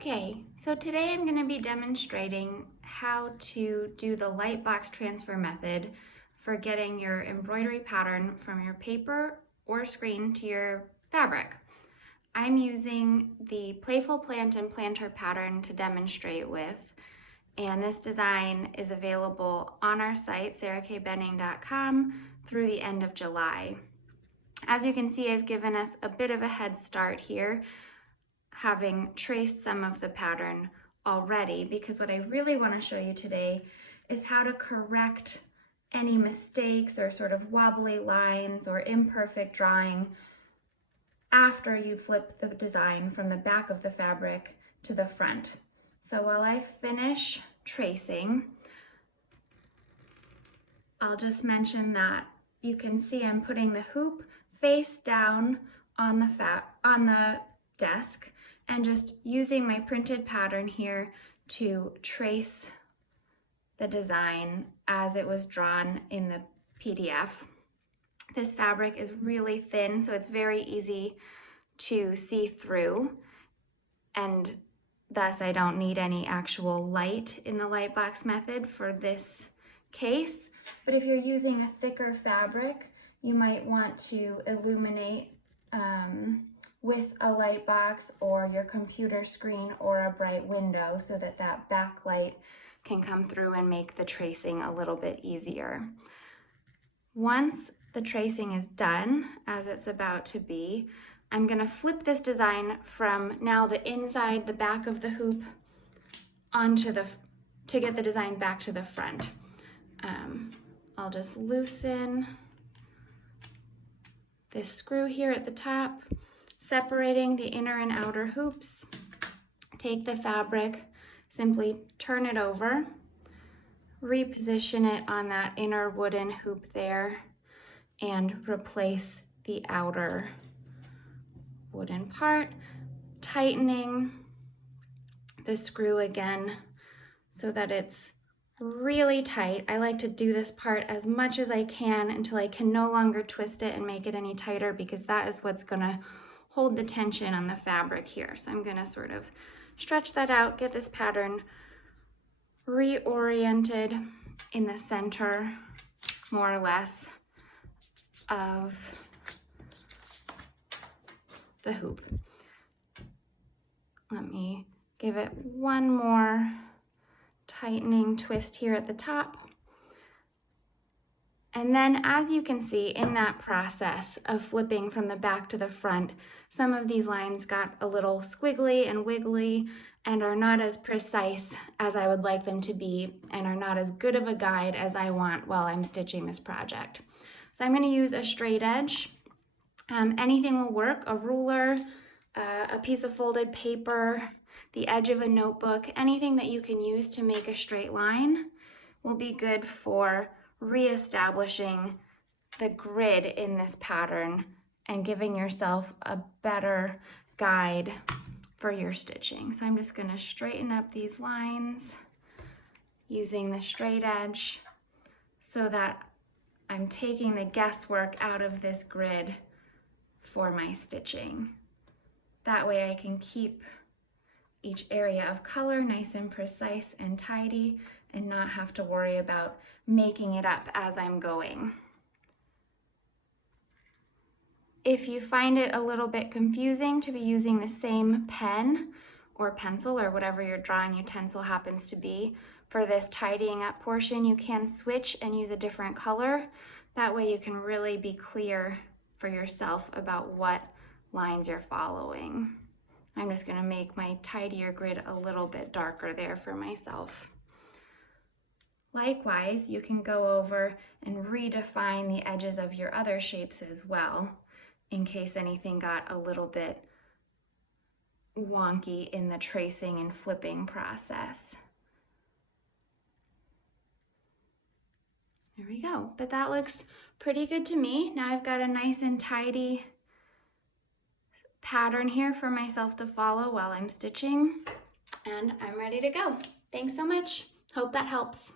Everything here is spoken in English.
Okay, so today I'm going to be demonstrating how to do the light box transfer method for getting your embroidery pattern from your paper or screen to your fabric. I'm using the Playful Plant and Planter pattern to demonstrate with, and this design is available on our site, sarahkbenning.com, through the end of July. As you can see, I've given us a bit of a head start here, having traced some of the pattern already, because what I really want to show you today is how to correct any mistakes or sort of wobbly lines or imperfect drawing after you flip the design from the back of the fabric to the front. So while I finish tracing, I'll just mention that you can see I'm putting the hoop face down on the desk and just using my printed pattern here to trace the design as it was drawn in the PDF. This fabric is really thin, so it's very easy to see through, and thus I don't need any actual light in the light box method for this case. But if you're using a thicker fabric, you might want to illuminate with a light box or your computer screen or a bright window so that that backlight can come through and make the tracing a little bit easier. Once the tracing is done, as it's about to be, I'm going to flip this design from now the inside, the back of the hoop, onto to get the design back to the front. I'll just loosen this screw here at the top, separating the inner and outer hoops. Take the fabric, simply turn it over, reposition it on that inner wooden hoop there, and replace the outer wooden part, tightening the screw again so that it's really tight. I like to do this part as much as I can until I can no longer twist it and make it any tighter, because that is what's going to hold the tension on the fabric here. So I'm going to sort of stretch that out, get this pattern reoriented in the center, more or less, of the hoop. Let me give it one more tightening twist here at the top. And then, as you can see in that process of flipping from the back to the front, some of these lines got a little squiggly and wiggly and are not as precise as I would like them to be, and are not as good of a guide as I want while I'm stitching this project. So I'm going to use a straight edge. Anything will work: a ruler, a piece of folded paper, the edge of a notebook. Anything that you can use to make a straight line will be good for reestablishing the grid in this pattern and giving yourself a better guide for your stitching. So I'm just going to straighten up these lines using the straight edge so that I'm taking the guesswork out of this grid for my stitching. That way I can keep each area of color nice and precise and tidy and not have to worry about making it up as I'm going. If you find it a little bit confusing to be using the same pen or pencil or whatever your drawing utensil happens to be for this tidying up portion, you can switch and use a different color. That way you can really be clear for yourself about what lines you're following. I'm just going to make my tidier grid a little bit darker there for myself. Likewise, you can go over and redefine the edges of your other shapes as well, in case anything got a little bit wonky in the tracing and flipping process. There we go. But that looks pretty good to me. Now I've got a nice and tidy pattern here for myself to follow while I'm stitching, and I'm ready to go. Thanks so much. Hope that helps.